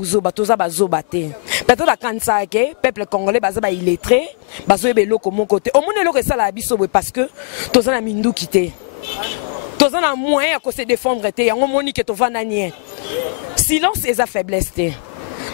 buzoba toza bazoba te peut-être la kansa ke peuple congolais baza ba illettré bazoyeba eloko mon côté au monde eloko esala biso parce que toza na mindu kité toza na moyen ya ko se défendre te yango moni ke tovanda nie silence eza faiblesse te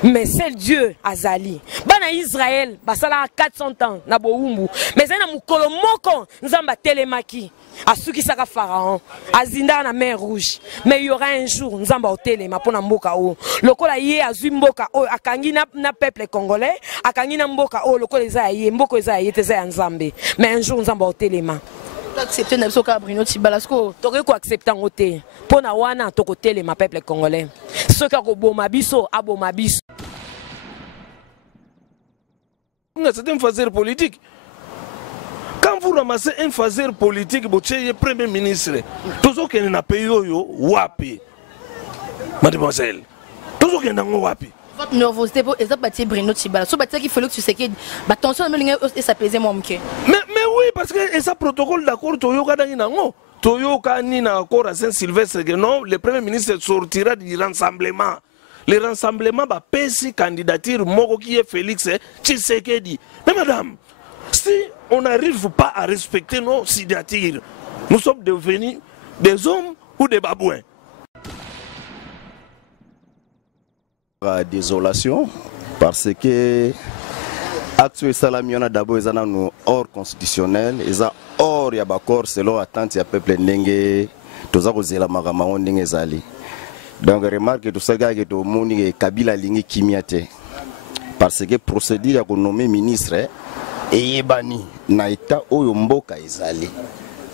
mais c'est Dieu azali bana Israël basala 400 ans na boumbu mais na mukolo moko nzamba telemaki asuki saka pharaon azinda na mer rouge mais il y aura un jour nzamba otelema pona mboka o lokola ye azwi mboka o akangi na peuple congolais akangi na mboka o lokola eza ye mboko eza ye teza ya nzambe mais un jour nzamba otelema accepter na soka Bruno Tibalasko toke ko accepter ngote pona wana to ko telema peuple congolais soka ko boma biso aboma biso. C'est un phaseur politique. Quand vous ramassez un phaseur politique, vous êtes premier ministre. Tout ce qui est dans le pays, wapi. Mademoiselle. Tout ce qui est dans le wapi. Votre nervosité, c'est ça, Bruno Tibalasko. So, c'est qu'il faut que tu sais que attention, ça pèse mon cœur. Mais oui, parce que ça protocole d'accord, Toyoka Danginango. Toyoka Nina accord à Saint-Sylvestre, non, le premier ministre sortira du rassemblement. Le rassemblement va passer candidature Moko qui est Félix Tshisekedi. Mais madame, si on n'arrive pas à respecter nos signatures, nous sommes devenus des hommes ou des babouins. Désolation, parce que l'actuel salamiona d'abord est hors constitutionnel, est hors yabakor selon attente du peuple ndenge, tous les la magamao ndenge zali. Donc remarque tout ça que tout le monde Kabila lingi kimiate parce que procédure à nommer ministre et yebani na état oyo mboka ezali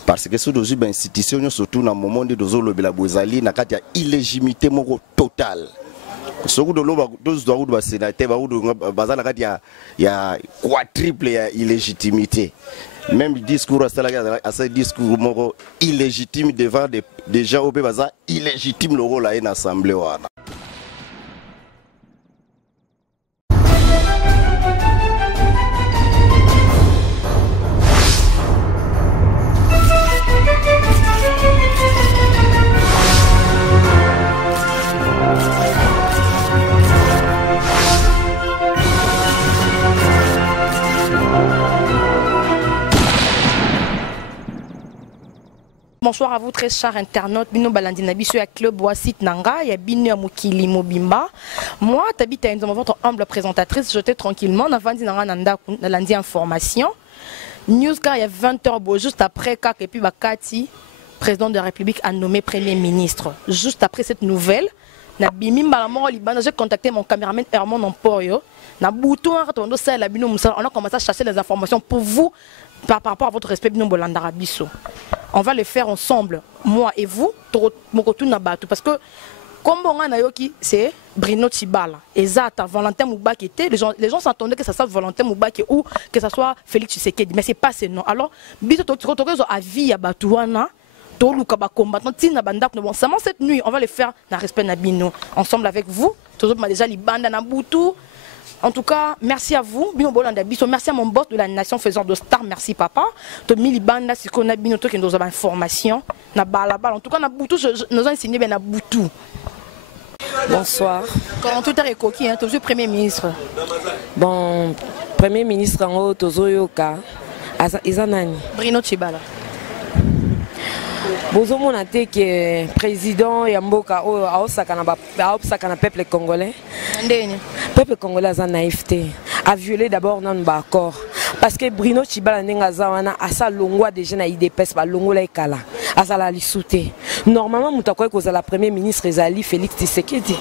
parce que sous dozi ba institution surtout na moment de dozolo bela bozali na kati ya illégitimité moko total soko do loba dozo do ba sénateur ba udo bazala kati ya quadruple ya illégitimité. Même discours à ce discours moro illégitime devant des gens au Bébaza illégitime le rôle à une assemblée. Bonsoir à vous très chers internautes. Bino Balandina Biso ya Club Wasit Nanga, ya Bino Mukili Mobimba. Moi, Tabita dans votre humble présentatrice, j'étais tranquillement Navandi Nanga Nanda Nalandi information. News car il y a 20h juste après Kak et puis Bakati, président de la République a nommé premier ministre. Juste après cette nouvelle, na bimi malamoro Liban, j'ai contacté mon caméraman Hermon Emporio. Na bouton on a commencé à chasser les informations pour vous par rapport à votre respect Bino Bolandara Biso. On va le faire ensemble, moi et vous, parce que comme on a Nayoki, c'est Bruno Tibala, Ezata, Valentin Moubaki, les gens s'entendaient que ça soit Valentin Moubaki ou que ça soit Félix Tshisekedi, mais c'est pas ce nom. Alors, Bito Tokotorezo a vie à Batouana, Toluka combattant, Tina Bandak, bon, seulement cette nuit, on va le faire dans le respect Nabino, ensemble avec vous, toujours déjà les bandes Naboutou. En tout cas, merci à vous, Bino Bolanda Biso, merci à mon boss de la nation faiseur de star, merci papa. To Milibanda, c'est qu'on a Bino qui nous a information, na balabal. En tout cas, na Boutou, nous avons enseigné bien na Boutou. Bonsoir. Quand tout est coquille, hein, toujours premier ministre. Bon, premier ministre en haut, Tozo Yoka, Izanani. Bruno Tibala. Bozo monate que président Yamboka o aosaka na peuple congolais. Ndeni. Peuple congolais a naïveté, a violé d'abord non ba accord parce que Bruno Tibala ndenga zawana asa longwa déjà na IDPS ba longola ekala asa la lisouté. Normalement mutakoy ko la premier ministre ezali Félix Tshisekedi.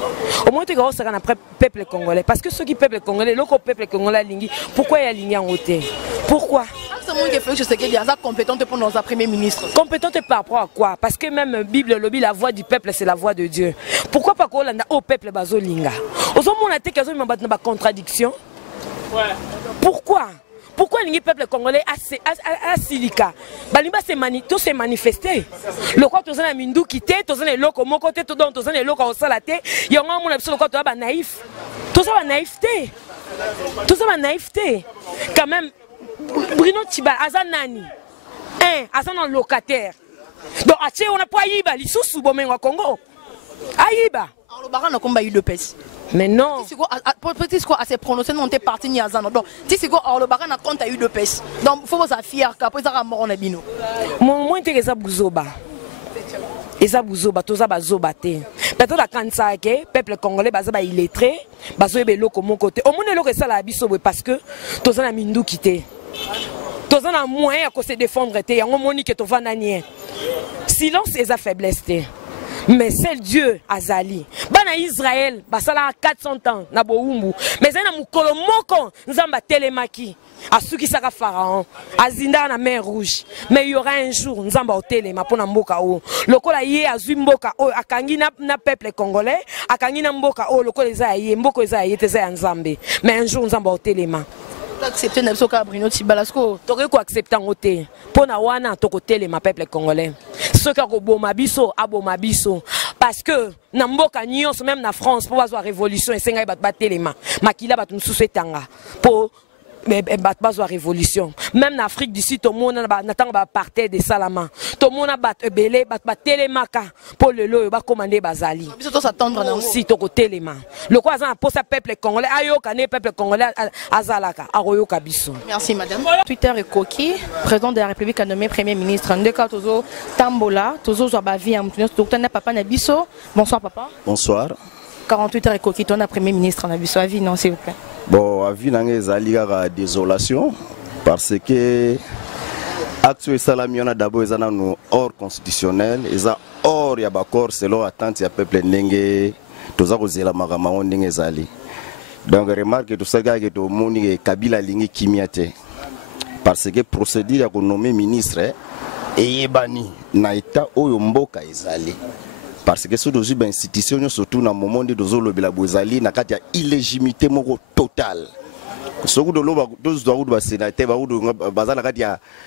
Au moins tu ga osaka na peuple congolais parce que ceux qui peuple congolais loko peuple congolais lingi pourquoi ya lingi en côté? Pourquoi? C'est moi qui Félix Tshisekedi est compétente pour nos premier ministre. Compétente par rapport à quoi? Parce que même Bible lobby la voix du peuple c'est la voix de Dieu. Pourquoi pas qu'on a au peuple bazolinga? Aux hommes on a été qu'ils ont une contradiction. Pourquoi? Pourquoi le peuple congolais a silika? Balimba s'est manifesté. Le quoi tous les mindou quitté, tous les locaux mon côté tout dans tous les locaux au salaté, il y a un monde absolument quoi toi naïf. Tout ça va naïveté. Tout ça va naïveté. Quand même Bruno Tibala azanani. Azan locataire. Donc on a pas yiba li sous Bomengo Congo. Ayiba. Alors le baran a combat eu de pèse. Mais non. Petit quoi à se prononcer non t'es parti ni azano. Donc si quoi or le baga na compte a eu de pèse. Donc faut vous fier qu'après ça mort na bino. Mon moins intéressant buzoba. Eza buzoba toza bazoba te. Peut-être la kansa ke peuple congolais baza ba illettré, bazo be loko mon côté. Au monde loko ça la biso parce que toza na mindu kité. Toza na moyen à se défendre te yango moni ke to vananie. Silence eza faiblesse te. Mais c'est Dieu azali. Bana Israël, basala 400 ans na boumbu. Mais na mukolo moko nzamba telemaki. Asuki saka pharaon, azinda na mer rouge. Mais il y aura un jour nzamba otelema pona mboka o. Lokola ye azui mboka o akangi na peuple congolais, akangi na mboka o lokola eza ye mboko eza ye teza nzambe. Mais un jour nzamba otelema. Accepter Nelsoka Bruno Tibalasco. T'aurais quoi accepter en côté? Pona wana tokotele ma peuple congolais. Ce qui a boma biso aboma biso parce que na mboka nyonso même na France pour avoir révolution et senga bat telema. Makila bat mususu etanga pour battre révolution. Même en Afrique du Sud, tout le monde n'attend pas partir de Salama. Tout le monde a battu belé, battu télémaka pour le lot, va commander Bazali. Si tu téléma. Le quoi ça pour sa peuple congolais, ayo kané peuple congolais azalaka, aroyo kabiso. Merci madame. Twitter et Koki, président de la République a nommé premier ministre. En deux cas, tozo Tambola, tozo Zobavi, docteur Papa Nabiso. Bonsoir papa. Bonsoir. 48 heures et Koki, ton premier ministre Nabiso, avis non s'il vous plaît. Bon, avis nangé zaliga désolation parce que acte salamiona d'abord ils ont hors constitutionnel, ils ont hors ya bakor selon attente ya peuple ndenge toza kozela magama ndenge zali. Donc remarque tout ça que to moni Kabila lingi kimiate parce que procédure ya ko nommer ministre eyebani na état oyo mboka ezali. Parce que ce dossier institution surtout dans le moment de dozolo bila bozali na kati ya illégitimité moko total. Ce que de l'eau doit ba sénateur ba bazala kati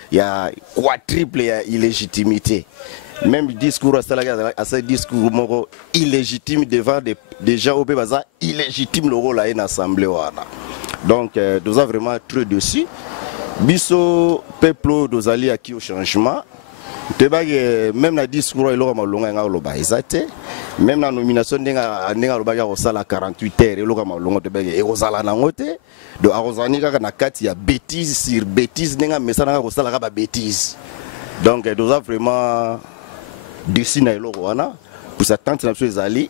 ya quadruple ya illégitimité. Même discours à ce discours moko illégitime devant des gens au baza illégitime le rôle à une assemblée wana. Donc nous avons vraiment trop dessus. Biso peuple dozali à qui au changement. Même la discours est même la nomination de la 48 heures de Arosani na bêtise sur bêtise bêtise. Donc nous avons vraiment dessiné pour sa tante Zali.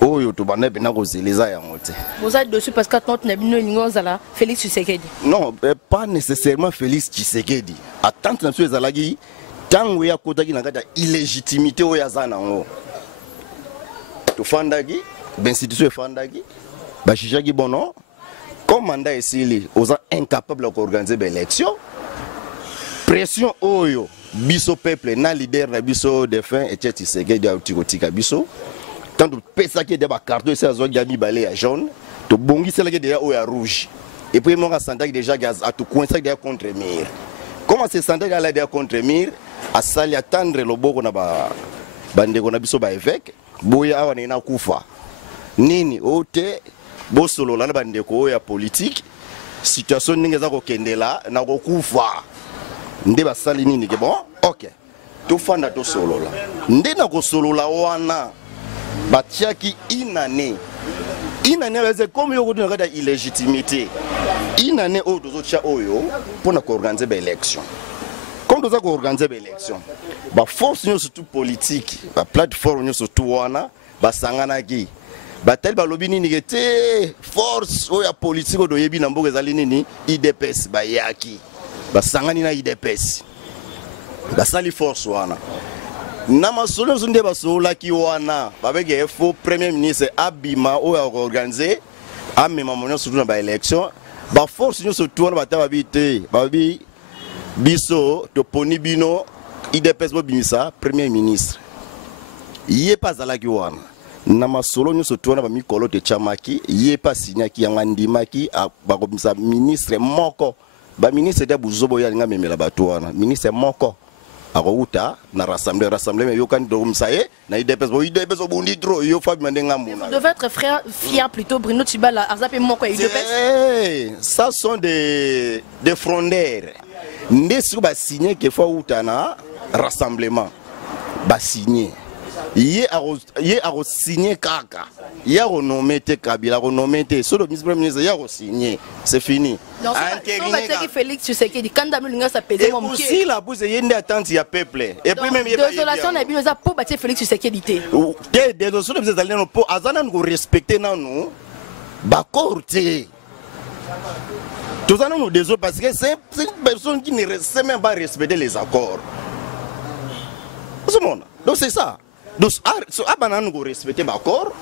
Oh, vous êtes dessus parce que Félix Tshisekedi. Non, pas nécessairement Félix Tshisekedi. Attente nationale Zalagi. Tant que vous avez illégitimité, vous avez fandagi, l'institution fandagi, bachijagi bono, comme mandat ici, vous êtes incapable d'organiser l'élection. Pression oyo, biso peuple, na leader na biso défunt et Tshisekedi dia utikotika biso. Tant de pesa qui des carton c'est azoi gabi balé à jaune, to bongi c'est là qui déjà oya rouge. Et puis mon santé déjà gaz à tout coin ça déjà contre mur. Comment se santé là déjà contre mur? A sali attendre le boko na ba bandeko na biso ba évêque boya awa na kufa nini ote bosolo la bandeko ya politique situation ninge za ko kendela na ko kufa nde ba sali nini ke bon OK to fanda to solo la nde na ko solo la wana batiaki inane c'est comme yo ko na ka illégitimité inane o dozo cha oyo pona ko organiser ba élection. Quand nous avons organisé l'élection, la force surtout politique, la plateforme surtout wana, la sanganaki, la tel balobini ni était force ou ya politique do yebi na mboka zalini ni IDPS ba yaki, la sangani na IDPS, la sali force wana. Na masolo zunde ba sola ki wana, ba bege fo premier ministre abima ou ya organiser, a même moment surtout na ba élection, la force surtout wana ba tababité, babi biso to poni bino IDPS bo bimisa premier ministre yé pas alaki wana na masolo nyoso tona ba mikolo te chamaki yé pas signaki ya ngandimaki ba ko bimisa ministre moko ba ministre de buzobo ya nga memela bato wana ministre moko akouta na rassembler yo kan do msaye na IDPS bo bundi dro yo fabi mandenga muna. Vous devez être fier plutôt Bruno Tibala azapé moko IDPS. Ça sont des frondeurs. N'est-ce pas signé que faut outana rassemblement ba signé yé a signé kaka il y a renommé Kabila, renommé sur le ministre, il y a signé. C'est fini. Non, c'est Félix Tshisekedi. Quand Damien ça pesait mon pied. Aussi la bouse y a attente il y a peuple. Et puis même désolation n'a bien pour battre Félix Tshisekedi. Désolation vous allez nous pour azana nous respecter nous. D'accord, tous en nous désolé parce que c'est une personne qui ne sait même pas respecter les accords. Donc c'est ça. Donc nous respecter les accords.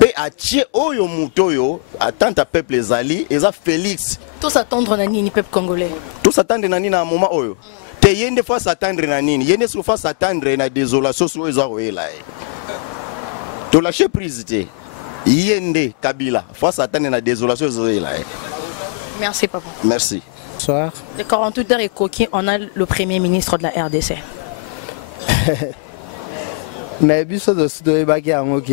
Et à tier oyo mutoyo attente à peuple les alliés et ça Félix. Tous attendre nani peuple congolais. Tous attendre nani na moment oyo. Te yende fois attendre nani, yende sur face attendre na désolation sur les oyola. To lâcher prise té. Yende Kabila face attendre na désolation sur oyola. Merci papa. Merci. Bonsoir. Les 48 heures et coquin, on a le premier ministre de la RDC. Mais biso de Sudoebaki en ok.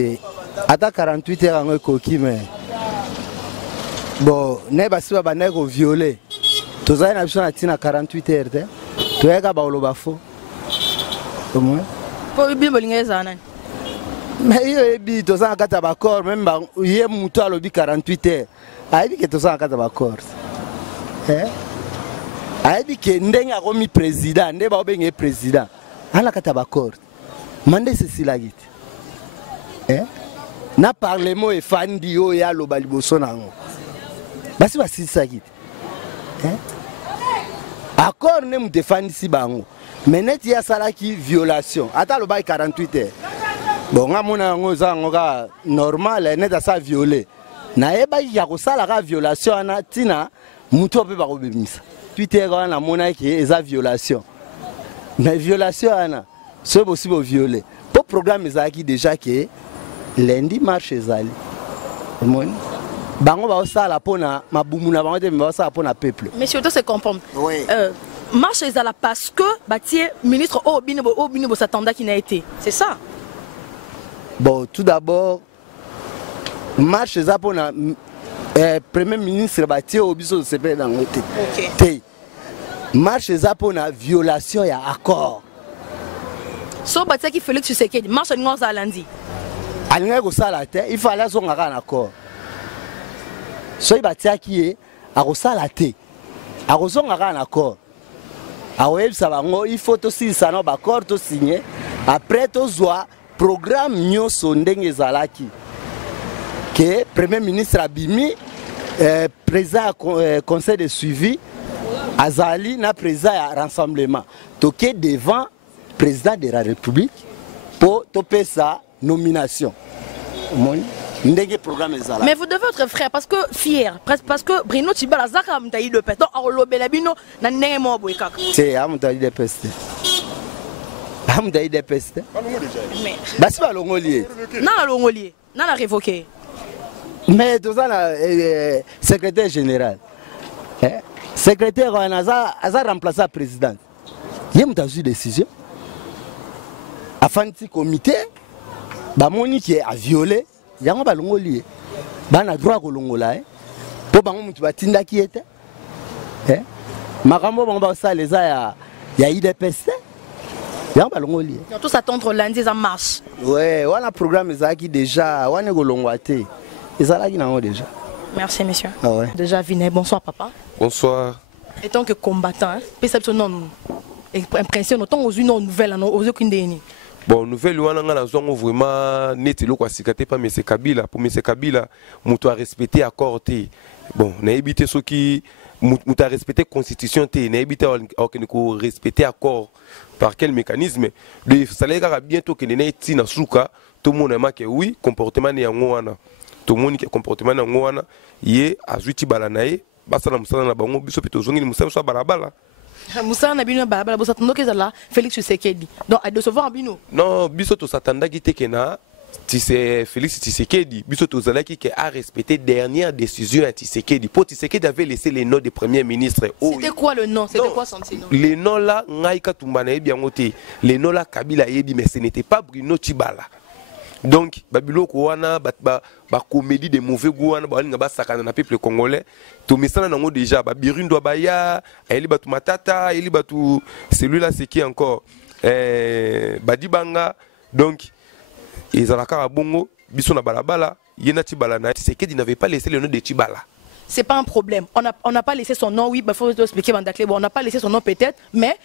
Ata 48 heures en coquin mais bon, ne basi ba nego violé. Tozai na biso na tina 48 heures te. Toyeka ba oloba fo. Comment? Po bi bolingeza nani? Mais yo ebi tozana kata ba corps même ba ye muto alobi 48 heures. Aïdi que tout ça en d'accord. Aïdi que ndenge a remis président, ndenge ba obenge président. Ala kata d'accord. Mande ceci la gite. Na parlement e fandi yo ya lo baliboso nango. Basi basi ça gite. Accord ne mu defandi si bango. Mais net ya sala ki violation. Ata lo bay 48 heures. Bon ngamona ngo za ngoka normal net a sa violer. Na eba ya kosala ka violation ana tina muto pe ba ko bimisa Twitter na mona ki eza violation mais violation ana c'est possible violer pour programme ezaki déjà que lundi marche ezali moni bango ba osala pona mabumu na bango te ba osala pona peuple mais surtout c'est comprendre oui. Marche ezala parce que batier ministre Obinebo s'attendait qui n'a été c'est ça. Bon tout d'abord marche ça pour la premier ministre bâti au biso se fait dans le thé. Marche ça pour la violation ya accord. So bâti qui Félix Tshisekedi marche nous à lundi. Alinga ko sala te il fallait son ngaka accord. So bâti qui est a ko sala te. A ko son ngaka accord. A web ça bango il faut aussi ça no accord to signer après to zwa programme nyoso ndenge zalaki. Que Premier ministre Abimi, président conseil de suivi, Azali n'a président à rassemblement. Toqué devant président de la République pour topper sa nomination. Mais vous devez être frère parce que fier, parce que Bruno Tshibala Zaka mtayi de peste. Donc Arolobela bino na nemo boyka. C'est amutayi de peste. Amutayi de peste. Mais basi ba longolier. Na longolier, na la révoquer. Mais tout ça, secrétaire général, secrétaire, on a remplacé le président. Il y a une décision. Afin de comité, Bamoni qui a violé, il y a un ballon lié. Il y a droit au longola. Pour Bamoni qui va tinda qui était. Marambo Bamba ça les a, il y a eu des pestes. Il y a un ballon lié. Tout s'attendre lundi en marche. Ouais, on a un programme qui déjà, on a golongwaté. Déjà. Merci monsieur. Ah ouais. Déjà Vinet, bonsoir papa. Bonsoir. Et tant que combattant, perception non impression autant aux une nouvelle aux aucune déni. Bon nouvelle wana nga nazongo vraiment neti lo kwa sikate pa monsieur Kabila pour monsieur Kabila muto a respecter accord té. Bon na éviter ceux qui muto a respecter constitution té, na éviter ko respecter accord par quel mécanisme le salaire bientôt que na eti na suka tout le monde ma que oui comportement ne yango wana. Tout le monde qui a comportement dans wana yé azuti balanae basala musala na bango biso pito zongi musala so balabala musala na bino balabala bosa tonoke zala Félix Tshisekedi donc à recevoir bino non biso to satanda ki tekena si c'est Félix Tshisekedi biso to zala qui a respecté dernière décision à Tshisekedi pour Tshisekedi avait laissé les noms des premiers ministres. C'était quoi le nom, c'était quoi son nom? Les noms là ngaika tumbana yebi yangote les noms là Kabila yebi mais ce n'était pas Bruno Tshibala. Donc, Babiloko wana ba comédie de mauvais goût wana ba linga ba sakana na peuple congolais. To misana nango déjà ba birundo baya, eli batu matata, eli batu celui-là c'est qui encore Badibanga. Donc, ils ont la bongo biso na balabala Yena Tibala, Tshisekedi n'avait pas laissé le nom de Tibala. C'est pas un problème. On n'a pas laissé son nom, oui, il faut expliquer Bandakle. Bon, on n'a pas laissé son nom peut-être, mais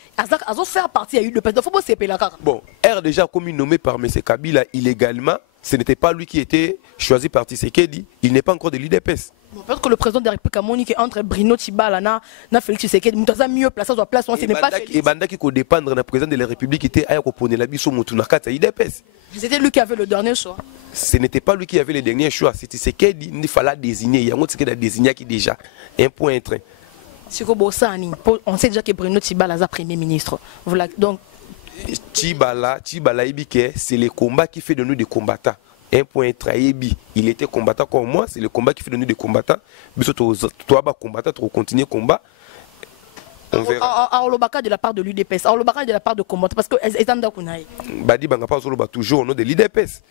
Azo faire partie, il y a eu le président. Il faut pas s'épeler la carte. Bon, R déjà comme nommé par M. Kabila illégalement, ce n'était pas lui qui était choisi par Tshisekedi, il n'est pas encore de l'IDPS. Bon, peut-être que le président de la République a moniqué entre Bruno Tibala et Félix Tshisekedi, mais ça mieux placé à place, ce n'est pas Félix. Et Bandaki qui dépendre du président de la République était à Kopone la biso Motunakata IDPS. C'était lui qui avait le dernier choix. Ce n'était pas lui qui avait le dernier choix, c'était Tshisekedi, il fallait désigner, il y a un autre qui a désigné qui déjà un point train. On sait déjà que Bruno Tibala est premier ministre. Voilà, donc Tibala Ibike, c'est le combat qui fait de nous des combattants. Un point trahébi, il était combattant comme moi, c'est le combat qui fait de nous des combattants. Mais toi, combattant, tu continuer le combat. On verra. Arlobaka de la part de l'UDPS, Arlobaka de la part de combattant, parce que Ezanda Kunaï. Badi Bangapa Zoloba toujours au nom de l'UDPS.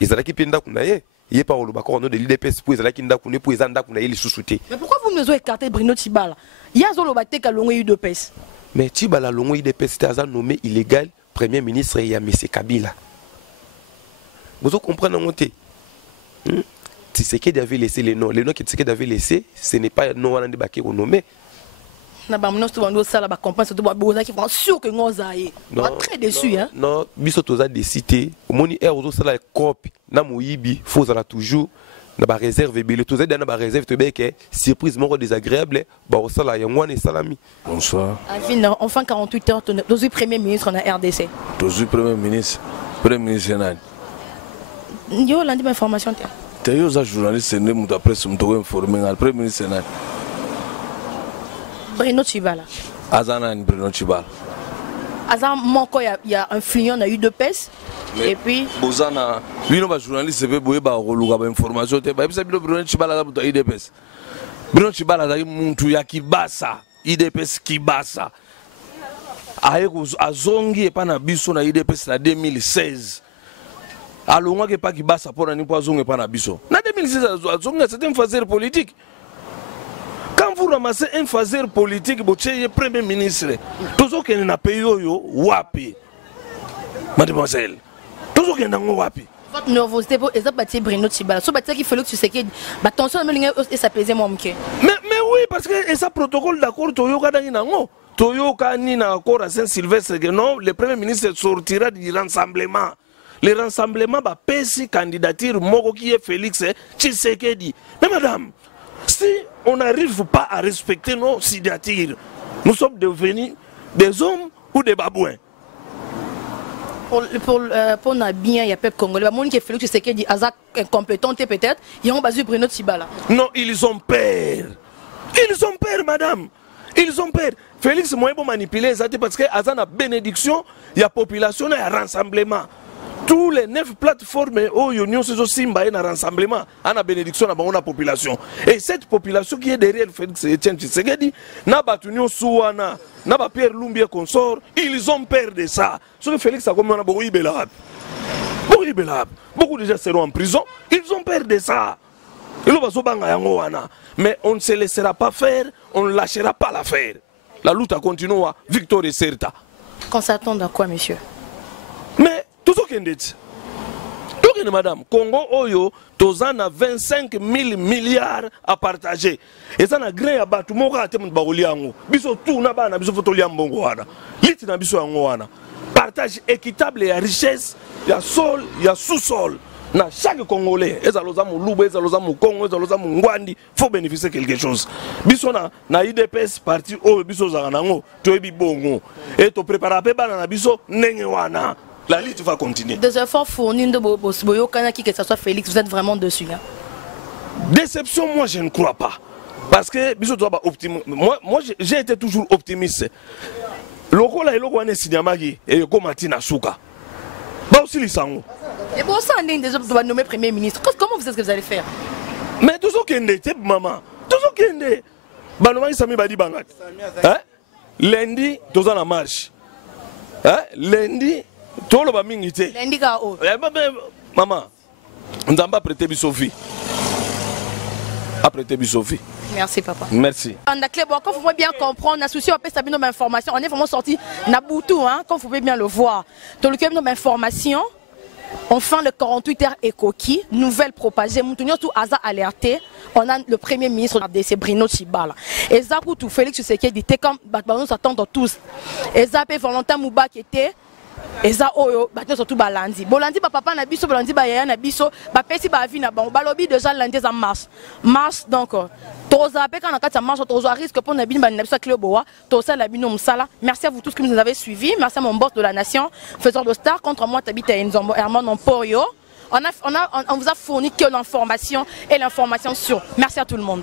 Ezalaki Penda Kunaï. Il n'est pas Arlobaka au nom de l'UDPS pour Ezalaki Ndakuné, pour Ezanda Kunaï, les sous-soutés. Mais pourquoi vous nous avez écarté Bruno Tibala? Il y a Zolobate qui a longué UDPS. Mais Tibala Longo UDPS, c'était nommé illégal Premier ministre et il y a M. Kabila. Vous comprenez mon thé. Tshisekedi avait laissé les noms. Les noms que Tshisekedi avait laissés, ce n'est pas non à débarquer au nommé. Non, très déçu. Non, Bissotoza décidé. Au moni air aux sala copie. Na moyibi, faut la toujours. Na ba réserve belé. Tous les dans ba réserve te béke. Surprise mort désagréable. Ba au sala yangwan et salami. Bonsoir. Enfin 48 heures, nous sommes premier ministre en RDC. Nous sommes premier ministre. Premier ministre. Yo lundi ma information te yo za journaliste ne mu da presse mu to informer al premier ministre na Bruno Tibala azana ni Bruno Tibala azan moko ya influent na UDPS et puis bozana lui no ba journaliste be boye ba roluka ba information te ba bisa bino Bruno Tibala za buta UDPS Bruno Tibala za muntu ya kibasa UDPS kibasa ayeko azongi epana biso na UDPS na 2016 alonga ke pa kibasa pona ni poazonge pa na biso na 2016 azonga c'était un phaseur politique. Quand vous ramassez un phaseur politique boche premier ministre tozo ke na pays oyo wapi mademoiselle tozo ke na wapi votre nervosité pour ezabati Bruno Tibala so bati ki Félix Tshisekedi ba tension na linga et ça pesait moi mke mais oui parce que et ça protocole d'accord toyoka dangi nango toyoka ni na accord à Saint-Sylvestre que non le premier ministre sortira du rassemblement. Le rassemblement va passer candidature Moko qui est Félix Tshisekedi. Mais madame, si on n'arrive pas à respecter nos signatures, nous sommes devenus des hommes ou des babouins. Pour bien, il y a peuple congolais. Mon qui est Félix Tshisekedi, Azak incompétent peut-être, ils ont basé Bruno Tibala. Non, ils ont peur. Ils ont peur, madame. Ils ont peur. Félix moi bon manipuler ça parce que Azana bénédiction, il y a population, il y a rassemblement. Tous les 9 plateformes où l'Union se simba un rassemblement, en bénédiction à la population. Et cette population qui est derrière Félix Tshisekedi, n'a pas Union Souana, n'a pas Pierre Lumbi et consort, ils ont peur de ça. Ce que Félix a comme on a beaucoup de gens seront en prison, ils ont peur de ça. Mais on ne se laissera pas faire, on ne lâchera pas l'affaire. La lutte continue, victoire et certa. Qu'on s'attend à quoi, monsieur? Mais tout ce qu'on dit, madame, Congo Oyo, tozan a 25 000 milliards à partager. Et ça n'a gré à battre, mon gars, t'es baouliango. Biso tout n'a pas, biso fotoliambongo wana. Lit na biso wana. Partage équitable et à richesse, il y a sol, il y a sous-sol. Na chaque Congolais, ezalozamu Luba, ezalozamu Congo, ezalozamu Ngwandi, faut bénéficier quelque chose. Biso na IDPS parti o biso zanango, toebi bongo. Et to préparer pe na biso nenge wana. La liste va continuer. Des efforts fournis de Boyo Kanaki, que ce soit Félix, vous êtes vraiment dessus. Hein? Déception, moi je ne crois pas. Parce que moi j'ai été toujours optimiste. Lokola et Lokoane Sinyamagi et Yoko Martina Souka. Bah aussi les sangs. Et bon, ça, on est déjà nommé Premier ministre. Comment vous êtes ce que vous allez faire? Mais tout ce qui est maman. Tout ce qui est. Banouai Sami Badi Bangat. Lundi, tous en la marche. Lundi. Tout le monde est là. Maman, on n'a pas prêté Bissofi. Après Bissofi. Merci papa. Merci. Quand vous pouvez bien comprendre, on a souci, on peut savoir nos informations. On est vraiment sorti Nabutu, hein, comme vous pouvez bien le voir. Dans le cas de nos informations, Enfin, le 48 heures est coquille, nouvelle propagée, tout hasard alerté. On a le premier ministre de RDC, Bruno Tshibala. Et ça, tout Félix Tshisekedi était comme nous attendons tous. Et ça, Valentin Mouba qui était. Et ça, surtout Balandi. Bolandi, papa na biso, Bolandi, yaya na biso, pesi ba vie na bon. Balobi déjà lundi en mars. Mars donc. Toza pe quand on marche, toza risque pour na bin ba na biso club boa, toza la bino musala. Merci à vous tous qui nous avez suivis. Merci à mon boss de la nation, faiseur de star contre moi Tabita Nzombo Herman Emporio. On vous a fourni que l'information et l'information sur. Merci à tout le monde.